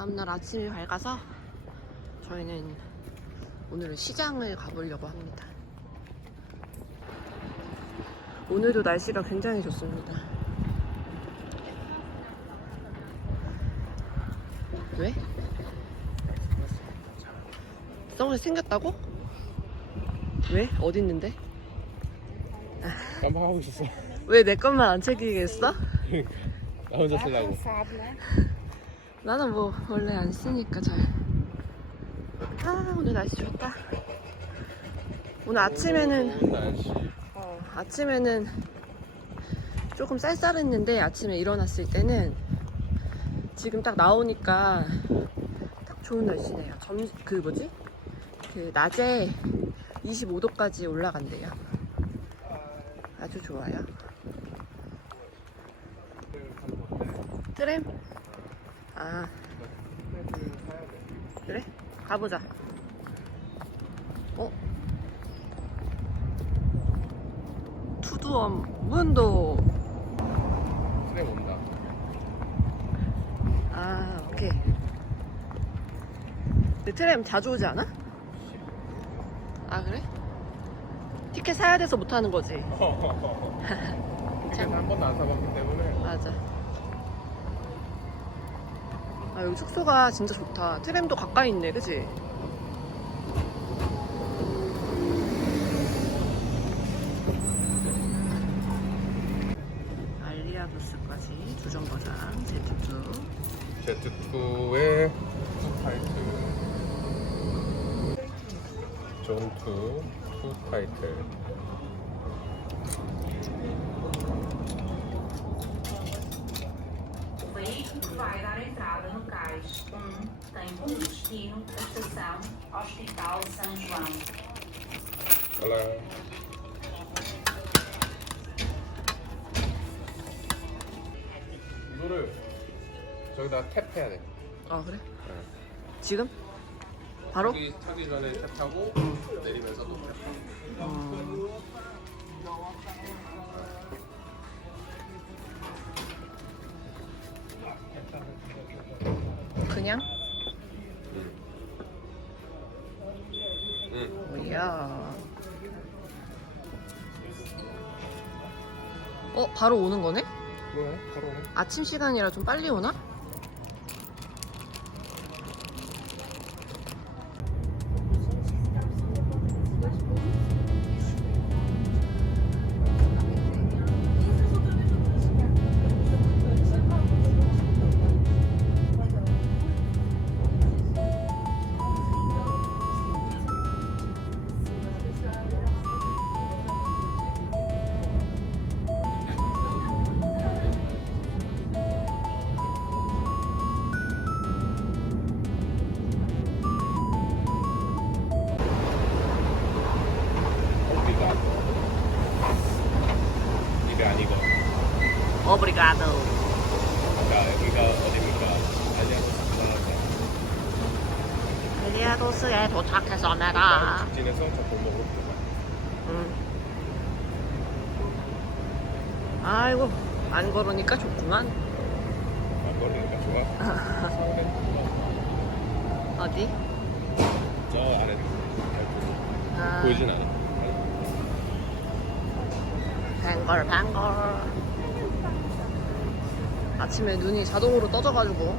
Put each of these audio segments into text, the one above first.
다음날 아침이 밝아서 저희는 오늘은 시장을 가보려고 합니다. 오늘도 날씨가 굉장히 좋습니다. 왜? 선글라스 생겼다고? 왜? 어디 있는데? 깜빡하고 있었어. 왜 내 것만 안 챙기겠어? 나 혼자 쓰려고. 나는 뭐 원래 안 쓰니까 잘. 아 오늘 날씨 좋다. 오늘 아침에는 날씨. 어, 아침에는 조금 쌀쌀했는데 아침에 일어났을 때는 지금 딱 나오니까 딱 좋은 날씨네요. 점 그 뭐지? 그 낮에 25도까지 올라간대요. 아주 좋아요. 트램? 아 그래? 가보자. 어? 투두엄 문도. 트램 온다. 아 오케이. 근데 트램 자주 오지 않아? 아 그래? 티켓 사야 돼서 못 하는 거지. 티켓 한 번도 안 사봤기 때문에. 맞아. 아 여기 숙소가 진짜 좋다. 트램도 가까이 있네, 그지? 알리아부스까지 두 정거장 Z2. 제트2의 투타이틀. 존2 투타이틀. 1 tem como destino a estação Hospital São João. Hello. 이거를 저기다 탭해야 돼. 아 그래? 지금? 바로? 여기 타기 전에 탭하고 내리면서 또 탭. 음. 응. 뭐야? 어 바로 오는 거네? 뭐야? 바로 오네. 아침 시간이라 좀 빨리 오나? 오브리가도. 자, 여기가 어디입니까? 도착해서 내가 직진해서 저 골목으로 들어가. 응. 아이고 안 걸으니까 좋구만. 안 걸으니까 좋아. 어디? 저 아래 아, 보이진 않아. 뱅걸 뱅걸. 아침에 눈이 자동으로 떠져가지고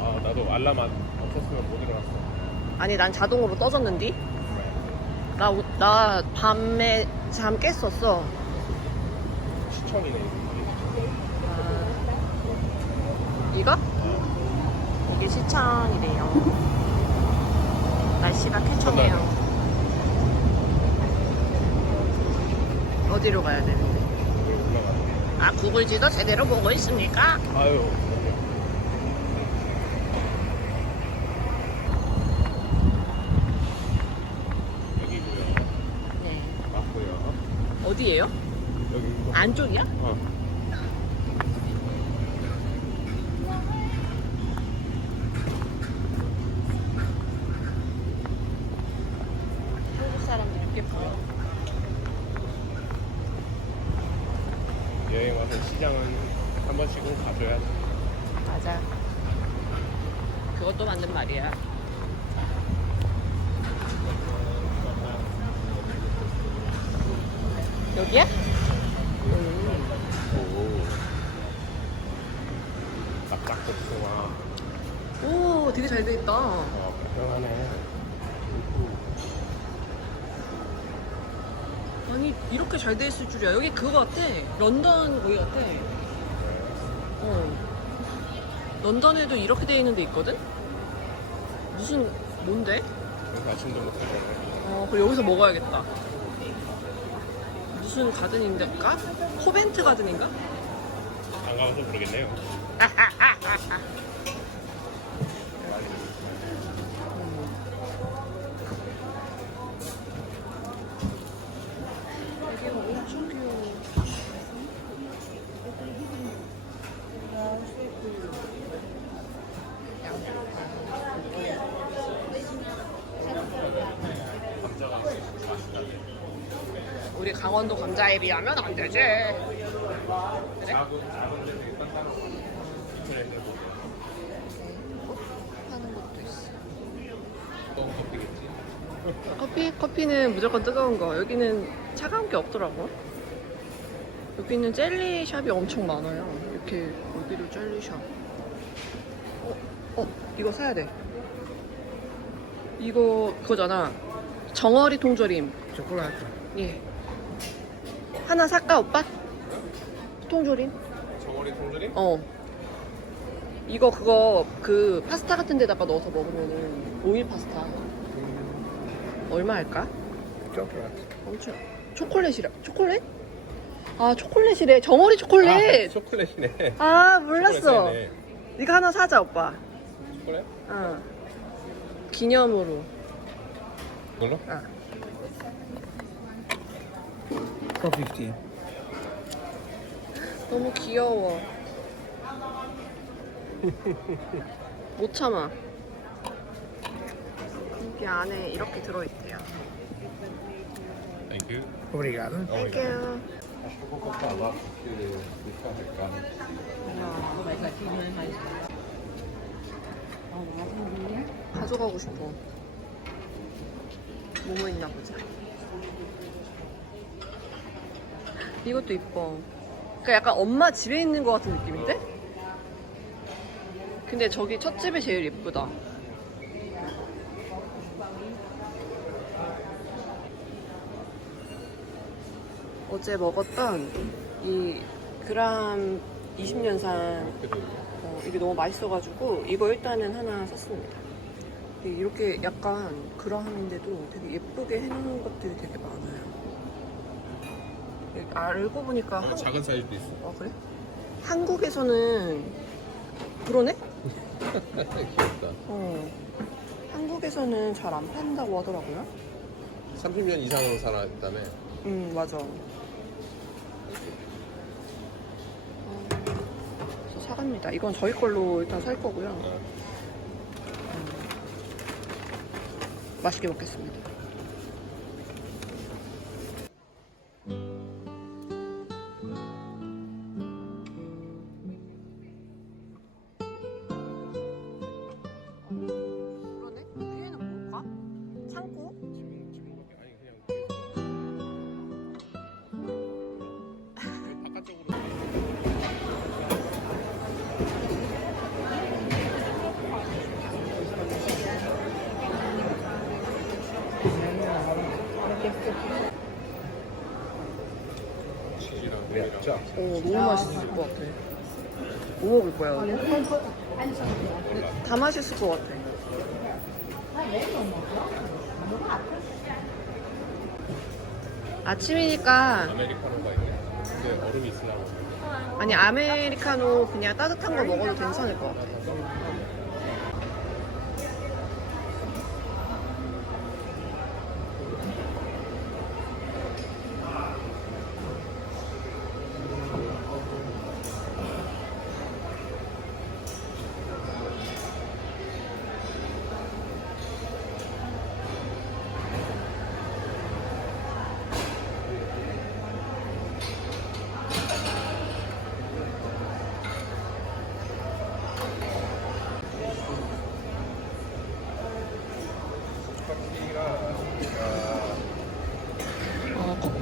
아, 나도 알람 안 없었으면 못 일어났어. 아니 난 자동으로 떠졌는디? 나, 오- 나 밤에 잠 깼었어. 시청이네. 아, 이거? 이게 시청이래요. 날씨가 쾌청해요. 어디로 가야? 올라가. 아 구글 지도 제대로 보고 있습니까? 아유. 여기고요. 네. 맞고요. 어디예요? 여기. 안쪽이야? 어. 한국 사람들 이렇게 보여. 여행 와서 시장은 한 번씩은 가줘야 돼. 맞아. 그것도 맞는 말이야. 여기야? 오. 좋아. 오, 되게 잘 돼 있다. 아, 불편하네. 아니, 이렇게 잘 돼 있을 줄이야. 여기 그거 같아. 런던 거기 같아. 어. 런던에도 이렇게 돼 있는 데 있거든? 무슨, 뭔데? 그래서 아침도 못하잖아. 어, 그럼 여기서 먹어야겠다. 무슨 가든인데까? 코벤트 가든인가? 안 가봐서 모르겠네요. 되게 엄청 귀여워. 우리 강원도 감자에 비하면 안 되지. 그래? 것도 있어. 커피겠지. 커피? 커피는 무조건 뜨거운 거. 여기는 차가운 게 없더라고. 여기는 젤리 샵이 엄청 많아요. 이렇게 여기도 젤리 샵. 어, 어, 이거 사야 돼. 이거 그거잖아. 정어리 통조림. 초콜릿. 예. 하나 살까 오빠? 통조림? 정어리 통조림? 어. 이거 그거 그 파스타 같은 데다가 넣어서 먹으면은 오일 파스타. 얼마 할까? 초콜릿. 엄청 초콜릿이라 초콜릿? 아 초콜릿이래 정어리 초콜릿 아, 초콜릿이네. 아, 몰랐어 초콜릿이네. 이거 하나 사자 오빠 초콜릿? 어 기념으로 이걸로? 아. 450. 너무 귀여워 못 참아 여기 안에 이렇게 들어있대요 땡큐. Obrigado. 땡큐 Acho que eu vou comprar lá porque fica recado. 가져가고 싶어 뭐뭐 있나 보자 이것도 이뻐 그러니까 약간 엄마 집에 있는 것 같은 느낌인데? 근데 저기 첫 집이 제일 예쁘다 어제 먹었던 이 그람 20년산 그래도 어, 이게 너무 맛있어가지고 이거 일단은 하나 샀습니다. 이렇게 약간 그라함인데도 되게 예쁘게 해놓은 것들이 되게 알고 보니까 한, 작은 사이즈도 있어. 어 그래? 한국에서는 그러네? 귀엽다. 어. 한국에서는 잘 안 판다고 하더라고요. 30년 이상으로 살았다네. 음 맞아. 어, 그래서 사갑니다. 이건 저희 걸로 일단 살 거고요. 어. 맛있게 먹겠습니다. 어, 너무 맛있을 것 같아. 뭐 먹을 거야? 다 맛있을 것 같아. 아침이니까 아메리카노가 있네. 근데 얼음이 있으나 봐. 아니 아메리카노 그냥 따뜻한 거 먹어도 괜찮을 것 같아.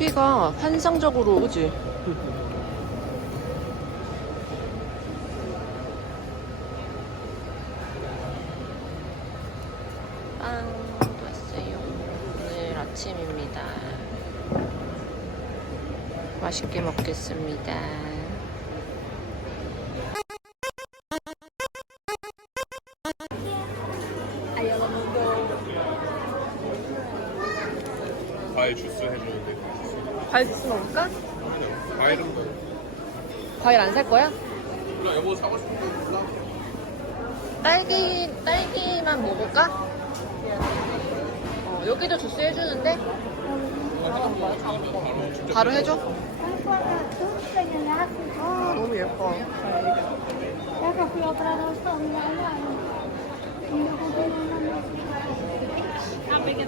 커피가 환상적으로 그지? 빵도 왔어요. 오늘 아침입니다. 맛있게 먹겠습니다. 과일 주스 해주는데. 과일 주스 먹을까? 과일은 뭐. 과일 안 살 거야? 몰라, 여보 사고 싶은 거 몰라. 딸기 딸기만 먹을까? 어, 여기도 주스 해주는데 바로 해줘. 아 너무 예뻐. Kan få låta den ha stånd Om du går till någon 작은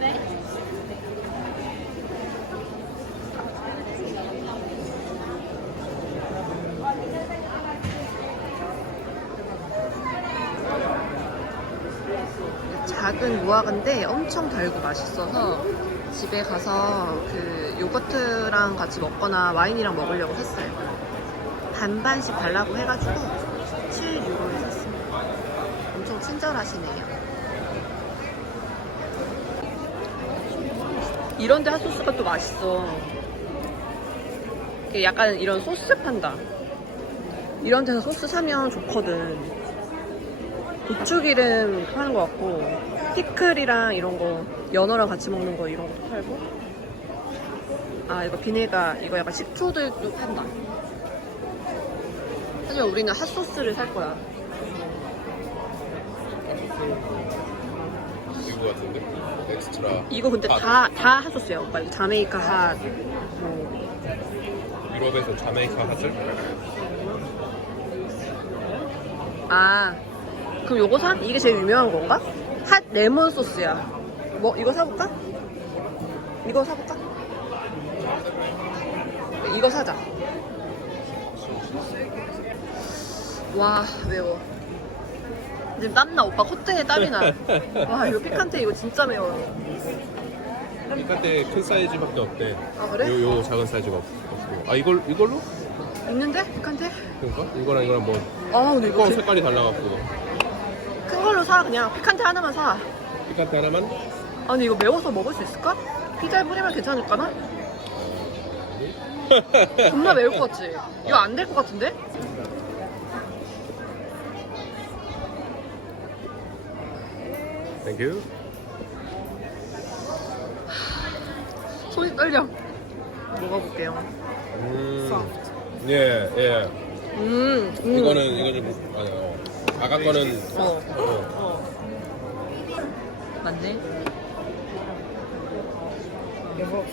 무화과인데 엄청 달고 맛있어서 집에 가서 그 요거트랑 같이 먹거나 와인이랑 먹으려고 샀어요. 반반씩 달라고 해가지고 7유로에 샀습니다. 엄청 친절하시네요. 이런데 핫소스가 또 맛있어. 약간 이런 소스 판다. 이런 데서 소스 사면 좋거든. 고추기름 파는 것 같고 피클이랑 이런 거 연어랑 같이 먹는 거 이런 것도 팔고 아 이거 비네가 이거 약간 식초들도 판다 하지만 우리는 핫소스를 살 거야 이거 같은데? 엑스트라. 이거 근데 아, 다, 다 핫소스야 오빠 이거 자메이카 핫 뭐. 유럽에서 자메이카 핫을? 아 그럼 요거 사? 이게 제일 유명한 건가? 핫 레몬 소스야 뭐 이거 사볼까? 이거 사볼까? 이거 사자 와 매워 지금 땀나 오빠 콧등에 땀이 나 와 이거 피칸테 이거 진짜 매워요 피카테 큰 사이즈밖에 없대. 아 그래? 요, 요 작은 사이즈가 없, 없고. 아, 이걸, 이걸로? 있는데? 피칸테? 그러니까? 이거랑 이거랑 뭐, 아 근데 이거 색깔이 달라갖고. 큰 걸로 사 그냥 피칸테 하나만 사 피카테 하나만? 아 근데 이거 매워서 먹을 수 있을까? 피자에 뿌리면 괜찮을까나? 존나 매울 것 같지? 이거 안 될 것 같은데? 땡큐. 손이 떨려 먹어볼게요 음. 예, 예. 음, 음. 이거는, 이거 좀, 아니, 어. 아까 거는, 어, 어. 어 맞네 이거,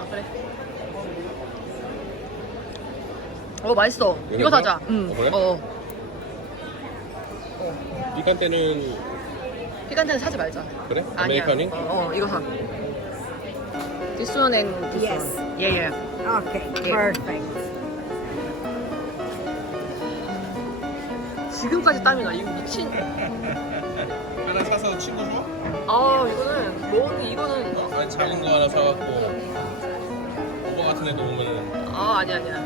아 그래 어 맛있어 이거 이거 사자? 응. 어, 그래? 어 피칸테는, 피칸테는 사지 말자 그래? 아니야 아메리카니? 어, 어 이거 사 This one and this Yes. one Yeah, yeah Okay, Yeah. perfect. 지금까지 땀이 나 이거 미친 하나 사서 친구 줘? 아 이거는 뭐 이거는 아니, 작은 거 하나 사갖고, 오버 같은 애 놓으면은, 아 아니야 아니야